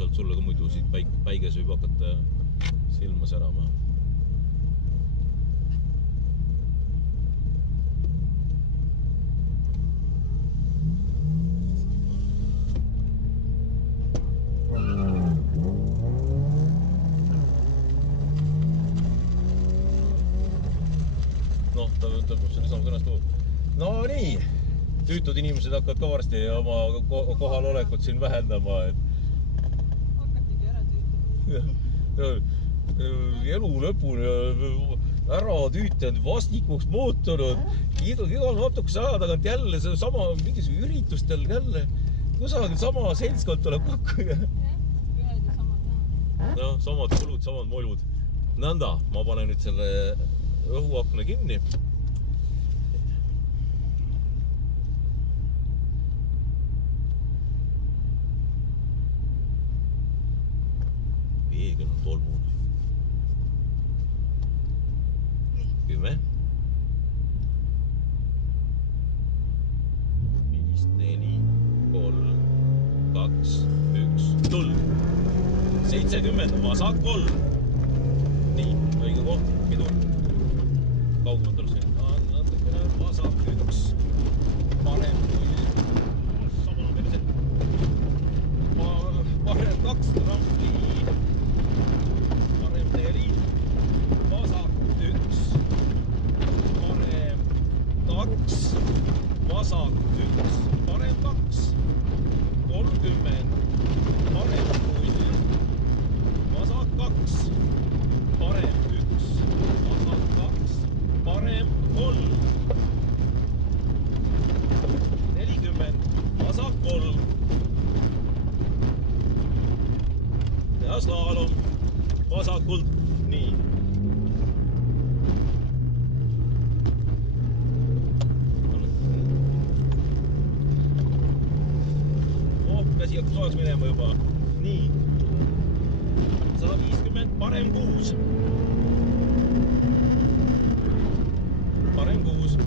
sealt sulle ka muidu siit päiges võib hakata silma särama. Noh, ta tõmbab selle sama kõnast tuua. No nii, tüütud inimesed hakkavad ka varsti oma kohalolekut siin vähendama, et hakkatigi ära tüütama. Elu lõpuni ära tüütanud, vastikuks muutunud, igal natukese aja tagant jälle sama mingisugune üritustel jälle kusagil sama seltskond tuleb kokku ja ühed ja samad näha. no, samad kulud, samad molud. Nõnda, ma panen nüüd selle õhuakna kinni. Peegel on tolmune. 10 5 4 3 2 1 tuld 70 vasak 3 nii, õige koht, pidur kaugemalt oleks natukene vasak 1 parem sama perse parem 2 trampi parem 4 vasak 1 parem 2 vasak 1 parem 2 30 parem 0 vasak 2 parem 1 vasak 2 parem 3 40 vasak 3 ja slaalom vasakult nii käsi hakkas soojaks minema juba. Nii. 150, parem 6. Parem 6.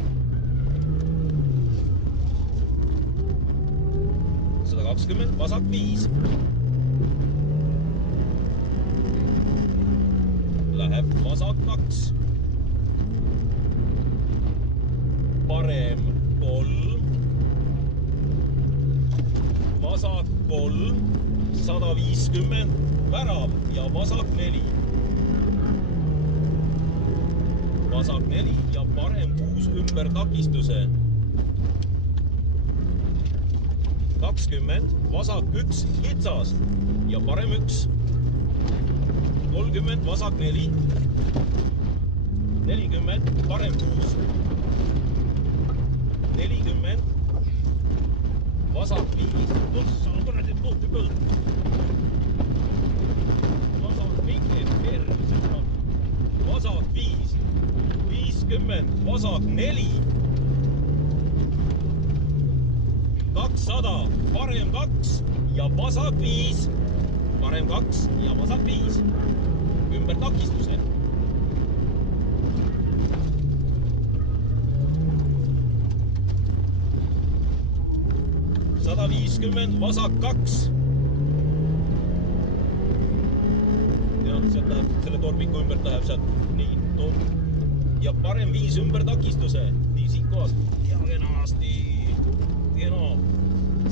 120, vasak 5. Läheb vasak 2. Parem 3. Vasak 3, 150, värav ja vasak 4. Vasak 4 ja parem 6 ümber takistuse. 20, vasak 1, kitsas ja parem 1. 30, vasak 4. 40, parem 6. 40. Vasak 5, tossa on kuradi puhti põld. Vasak mingi perse. Vasak 5, 50, vasak 4. 200, parem 2 ja vasak 5. Parem 2 ja vasak 5. Ümber takistuse. Sada 50, vasak 2. Ja sealt läheb, selle tormiku ümbert läheb sealt. Nii, toon. Ja parem 5 ümber takistuse. Nii, siit kohast. Ja kenasti. Kena.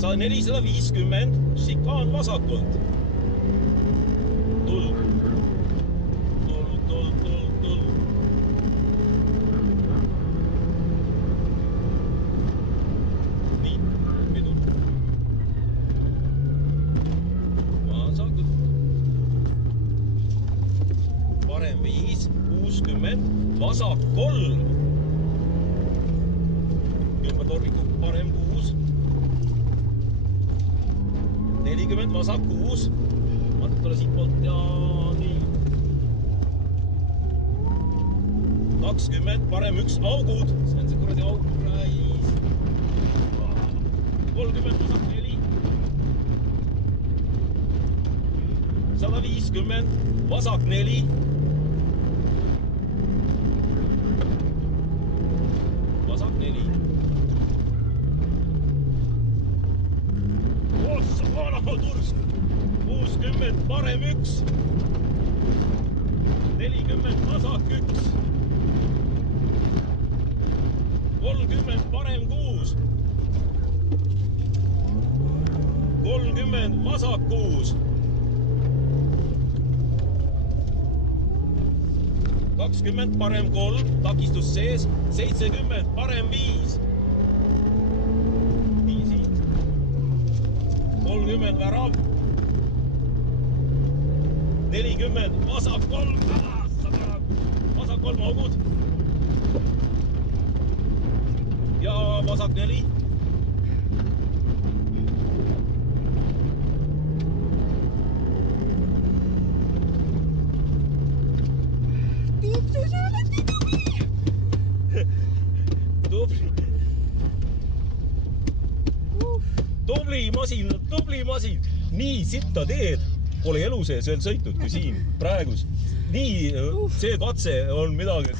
450, šikaan vasakult. Tuld. Vasak 3. Ümber tormiku parem 6. 40, vasak 6. Vaata tule siit poolt ja nii. 20, parem 1 augud. See on see kuradi aug. 30, vasak 4. 150, vasak 4. Vasak 4. Ossa, tursk. 60. 30 parem 1. 40 vasak 1. 30 parem 6. 30 vasak 6. 20 parem 3, takistus sees. 70 parem 5. 30 värav. 40 vasak 3. Vasak 3 augud. Ja vasak 4. Tubli masin. Nii sitta teed pole elu sees veel sõitnud kui siin praegus. Nii see katse on midagi.